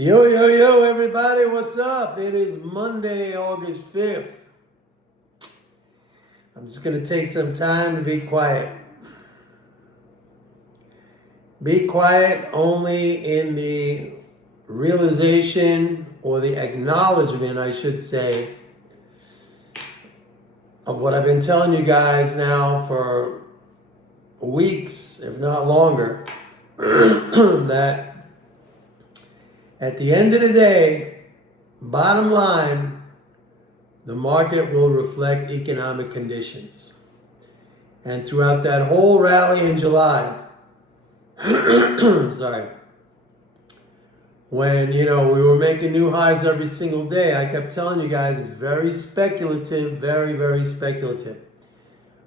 Yo, yo, yo, everybody, what's up? It is Monday, August 5th. I'm just going to take some time to be quiet. Be quiet only in the realization or the acknowledgement, I should say, of what I've been telling you guys now for weeks, if not longer, that at the end of the day, bottom line, the market will reflect economic conditions. And throughout that whole rally in July, sorry, when, we were making new highs every single day, I kept telling you guys it's very speculative, very, very speculative.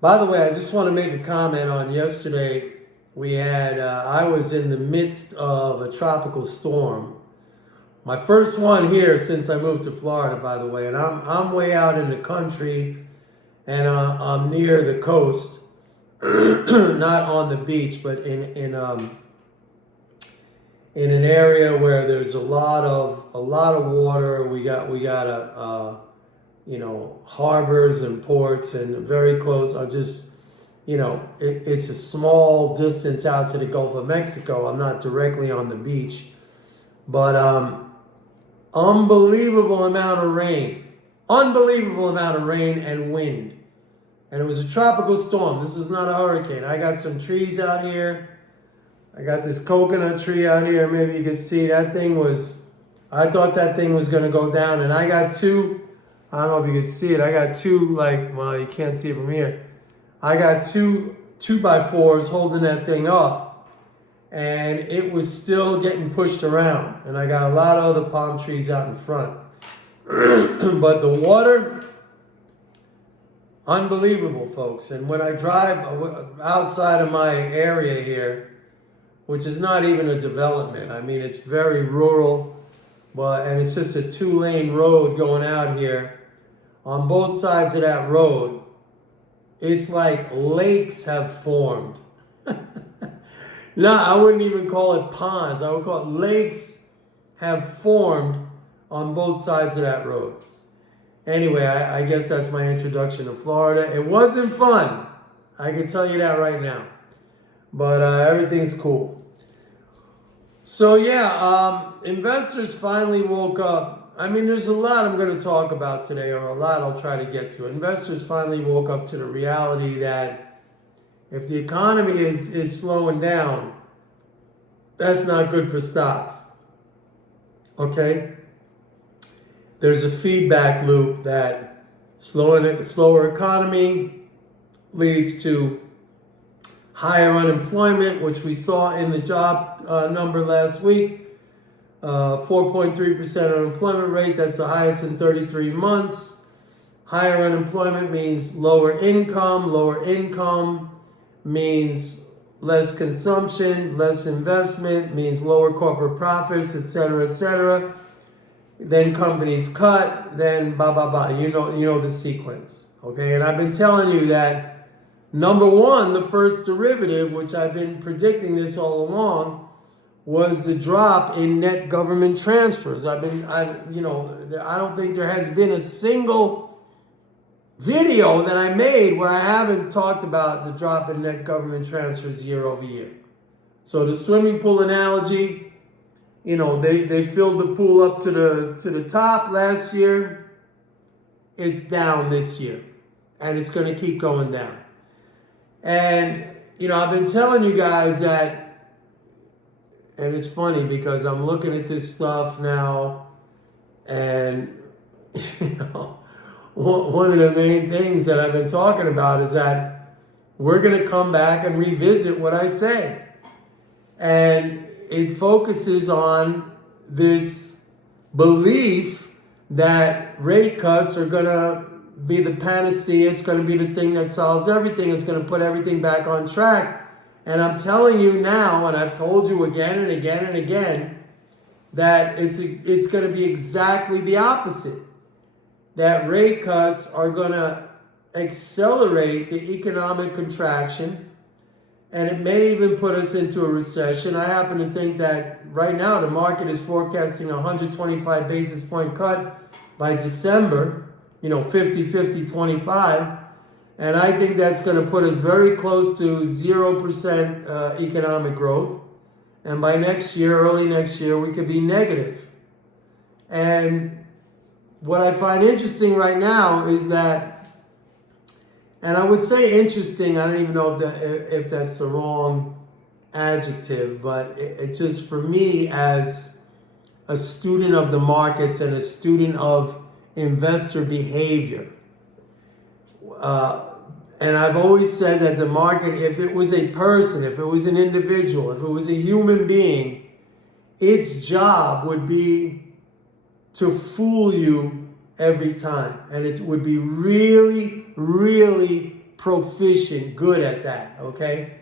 By the way, I just want to make a comment on yesterday. I was in the midst of a tropical storm. My first one here since I moved to Florida, by the way, and I'm way out in the country, and I'm near the coast, not on the beach, but in an area where there's a lot of water. We got harbors and ports, and very close. It's a small distance out to the Gulf of Mexico. I'm not directly on the beach, but unbelievable amount of rain and wind. And it was a tropical storm. This was not a hurricane. I got some trees out here. I got this coconut tree out here. Maybe you can see I thought that thing was going to go down. And I got two, I don't know if you can see it. I got two, you can't see it from here. I got two 2x4s holding that thing up. And it was still getting pushed around. And I got a lot of other palm trees out in front. But the water, unbelievable, folks. And when I drive outside of my area here, which is not even a development, I mean, it's very rural, and it's just a 2-lane road going out here. On both sides of that road, it's like lakes have formed. No, I wouldn't even call it ponds. I would call it lakes have formed on both sides of that road. Anyway, I guess that's my introduction to Florida. It wasn't fun. I can tell you that right now. But everything's cool. So yeah, investors finally woke up. I mean, there's a lot I'm going to talk about today, or a lot I'll try to get to. Investors finally woke up to the reality that if the economy is slowing down, that's not good for stocks. Okay? There's a feedback loop that slower economy leads to higher unemployment, which we saw in the job number last week. 4.3% unemployment rate, that's the highest in 33 months. Higher unemployment means lower income. Lower income means less consumption, less investment, means lower corporate profits, etc., etc. Then companies cut, then blah, blah, blah. You know the sequence, okay? And I've been telling you that, number one, the first derivative, which I've been predicting this all along, was the drop in net government transfers. I don't think there has been a single video that I made where I haven't talked about the drop in net government transfers year over year. So the swimming pool analogy, they filled the pool up to the top last year. It's down this year, and it's going to keep going down. And I've been telling you guys that, and it's funny because I'm looking at this stuff now, and one of the main things that I've been talking about is that we're going to come back and revisit what I say. And it focuses on this belief that rate cuts are going to be the panacea. It's going to be the thing that solves everything. It's going to put everything back on track. And I'm telling you now, and I've told you again and again and again, that it's going to be exactly the opposite. That rate cuts are going to accelerate the economic contraction. and it may even put us into a recession. I happen to think that right now the market is forecasting a 125 basis point cut by December, 50-50-25. And I think that's going to put us very close to 0% economic growth. And by next year, early next year, we could be negative. And what I find interesting right now is that, and I would say interesting, I don't even know if that's the wrong adjective, but it's just for me as a student of the markets and a student of investor behavior. And I've always said that the market, if it was a person, if it was an individual, if it was a human being, its job would be to fool you every time. And it would be really, really proficient, good at that, okay?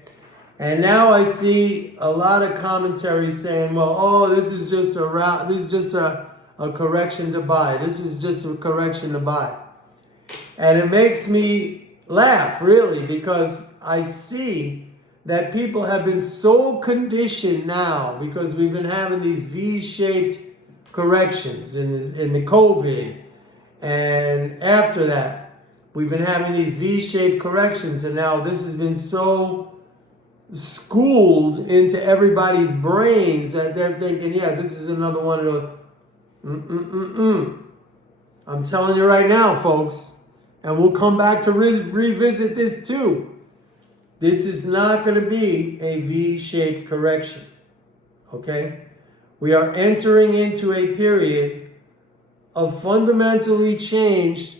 And now I see a lot of commentary saying, well, this is just a correction to buy. This is just a correction to buy. And it makes me laugh, really, because I see that people have been so conditioned now because we've been having these V-shaped corrections in the COVID, and after that we've been having these V-shaped corrections, and now this has been so schooled into everybody's brains that they're thinking, yeah, this is another one of the I'm telling you right now, folks, and we'll come back to revisit this too. This is not going to be a V-shaped correction, okay? We are entering into a period of fundamentally changed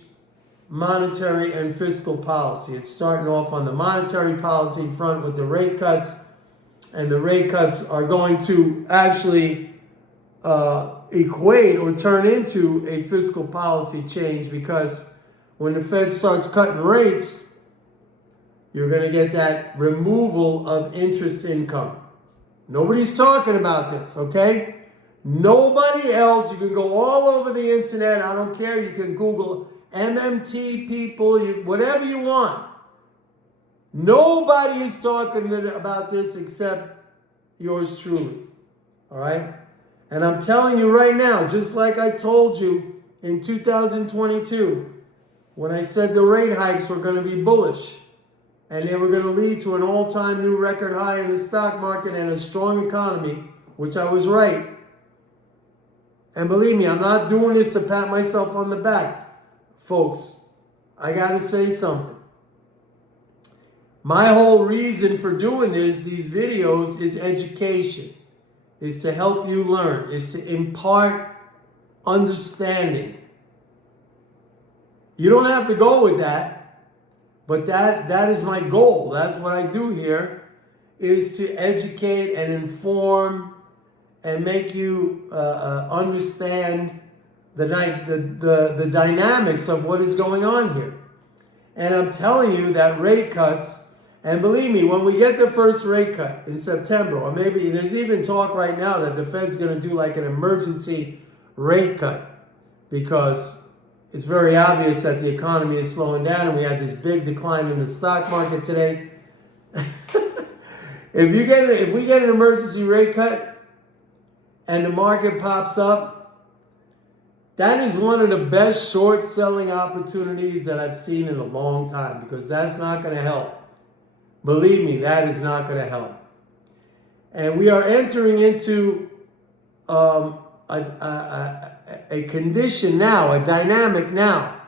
monetary and fiscal policy. It's starting off on the monetary policy front with the rate cuts, and the rate cuts are going to actually equate or turn into a fiscal policy change, because when the Fed starts cutting rates, you're going to get that removal of interest income. Nobody's talking about this, okay? Nobody else. You can go all over the internet. I don't care. You can Google MMT people, whatever you want. Nobody is talking about this except yours truly, all right? And I'm telling you right now, just like I told you in 2022, when I said the rate hikes were going to be bullish and they were going to lead to an all-time new record high in the stock market and a strong economy, which I was right. And believe me, I'm not doing this to pat myself on the back. Folks, I got to say something. My whole reason for doing these videos is education, is to help you learn, is to impart understanding. You don't have to go with that, but that is my goal. That's what I do here, is to educate and inform and make you understand the dynamics of what is going on here. And I'm telling you that rate cuts, and believe me, when we get the first rate cut in September, or maybe there's even talk right now that the Fed's going to do like an emergency rate cut, because it's very obvious that the economy is slowing down, and we had this big decline in the stock market today. If we get an emergency rate cut and the market pops up, that is one of the best short selling opportunities that I've seen in a long time, because that's not going to help. Believe me, that is not going to help. And we are entering into a condition now, a dynamic now,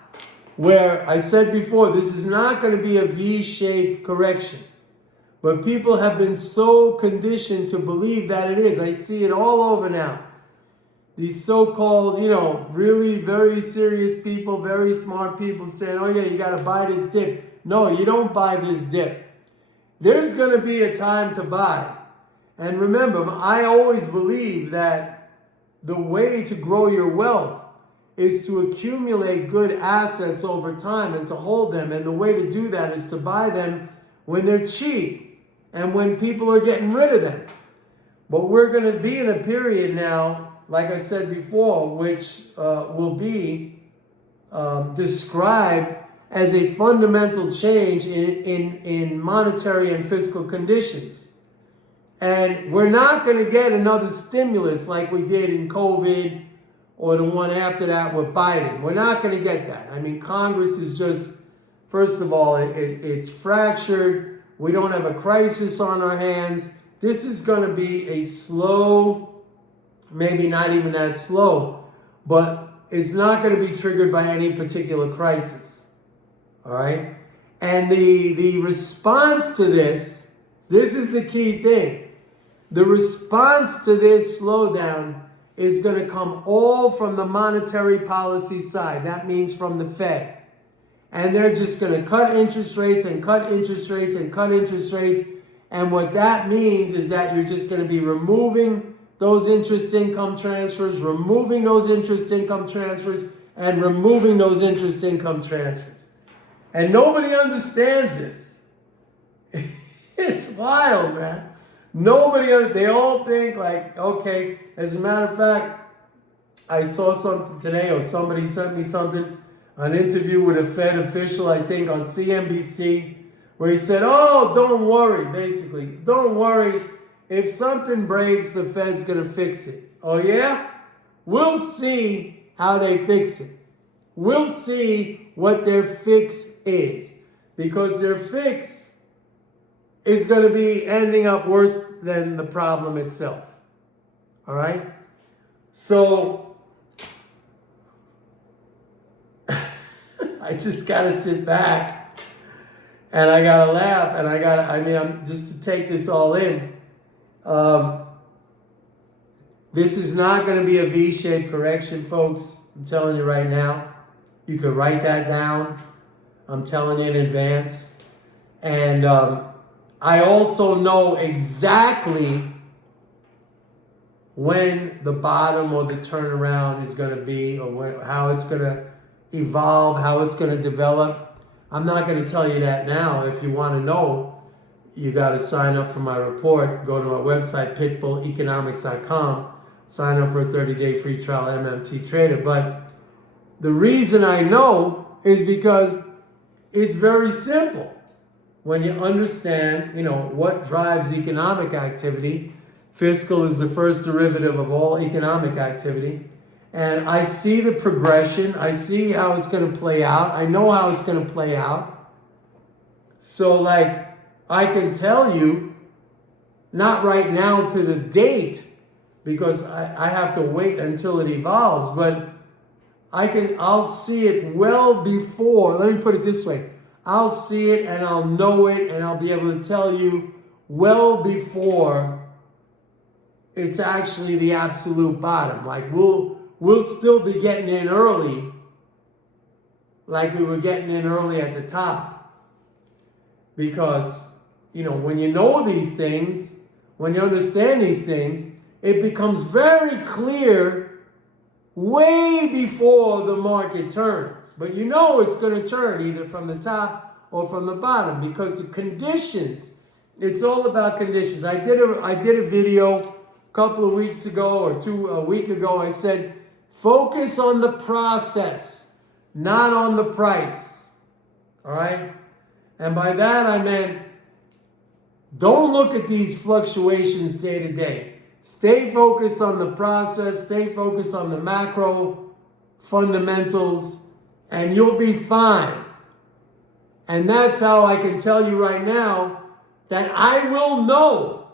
where I said before, this is not going to be a V-shaped correction. But people have been so conditioned to believe that it is. I see it all over now. These so-called, really very serious people, very smart people saying, oh yeah, you got to buy this dip. No, you don't buy this dip. There's going to be a time to buy. And remember, I always believe that the way to grow your wealth is to accumulate good assets over time and to hold them. And the way to do that is to buy them when they're cheap and when people are getting rid of them. But we're going to be in a period now, like I said before, which will be described as a fundamental change in monetary and fiscal conditions. And we're not going to get another stimulus like we did in COVID or the one after that with Biden. We're not going to get that. I mean, Congress is just, first of all, it's fractured. We don't have a crisis on our hands. This is going to be a slow, maybe not even that slow, but it's not going to be triggered by any particular crisis. All right? And the response to this is the key thing. The response to this slowdown is going to come all from the monetary policy side. That means from the Fed. And they're just going to cut interest rates and cut interest rates and cut interest rates. And what that means is that you're just going to be removing those interest income transfers, removing those interest income transfers, and removing those interest income transfers. And nobody understands this. It's wild, man. They all think like, okay, as a matter of fact, I saw something today, or somebody sent me something, an interview with a Fed official, I think on CNBC, where he said, oh, don't worry, basically. Don't worry. If something breaks, the Fed's going to fix it. Oh, yeah? We'll see how they fix it. We'll see what their fix is. Because their fix is going to be ending up worse than the problem itself. All right? So, I just got to sit back and I got to laugh and I'm just to take this all in. This is not going to be a V-shaped correction, folks. I'm telling you right now. You could write that down. I'm telling you in advance. And I also know exactly when the bottom or the turnaround is going to be, or how it's going to evolve, how it's going to develop. I'm not going to tell you that now. If you want to know, you got to sign up for my report. Go to my website, pitbulleconomics.com. Sign up for a 30-day free trial MMT Trader. But the reason I know is because it's very simple. When you understand, what drives economic activity, fiscal is the first derivative of all economic activity. And I see the progression. I see how it's going to play out. I know how it's going to play out. So, I can tell you, not right now to the date, because I have to wait until it evolves, but I'll see it well before. Let me put it this way. I'll see it and I'll know it and I'll be able to tell you well before it's actually the absolute bottom. We'll still be getting in early, like we were getting in early at the top. Because, when you know these things, when you understand these things, it becomes very clear way before the market turns. But it's going to turn either from the top or from the bottom because the conditions, it's all about conditions. I did a video a couple of weeks ago or a week ago. I said, focus on the process, not on the price. All right? And by that I meant, don't look at these fluctuations day to day. Stay focused on the process, stay focused on the macro fundamentals, and you'll be fine. And that's how I can tell you right now that I will know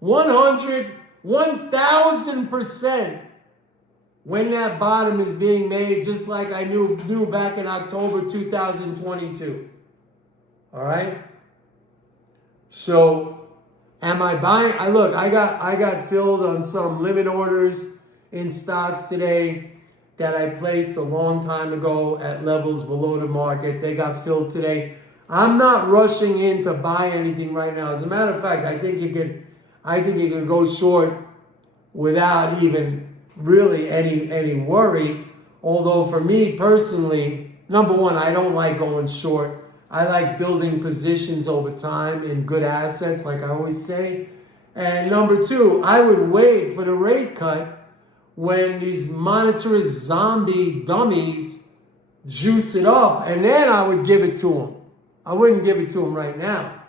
1,000% when that bottom is being made, just like I knew back in October 2022. All right? So, am I buying? I got filled on some limit orders in stocks today that I placed a long time ago at levels below the market. They got filled today. I'm not rushing in to buy anything right now. As a matter of fact, I think you can go short without even really any worry. Although for me personally, number one, I don't like going short. I like building positions over time in good assets, like I always say. And number two, I would wait for the rate cut when these monetarist zombie dummies juice it up, and then I would give it to them. I wouldn't give it to them right now.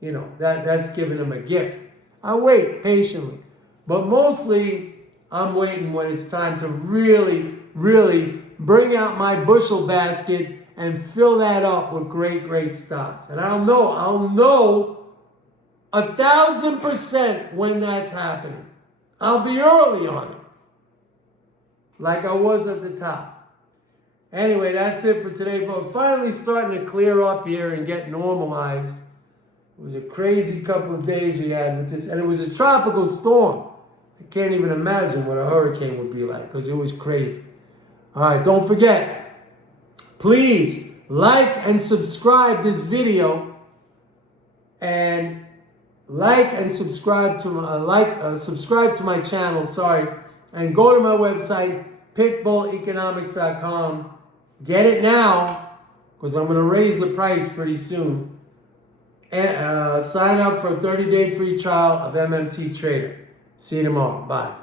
You know, that's giving them a gift. I wait patiently. But mostly, I'm waiting when it's time to really, really bring out my bushel basket and fill that up with great, great stocks. And I'll know 1,000% when that's happening. I'll be early on it, like I was at the top. Anyway, that's it for today, folks. Finally starting to clear up here and get normalized. It was a crazy couple of days we had with this, and it was a tropical storm. I can't even imagine what a hurricane would be like, because it was crazy. All right, don't forget, please like and subscribe this video, and like and subscribe to my subscribe to my channel. And go to my website, pitbulleconomics.com. Get it now, because I'm going to raise the price pretty soon. And sign up for a 30-day free trial of MMT Trader. See you tomorrow. Bye.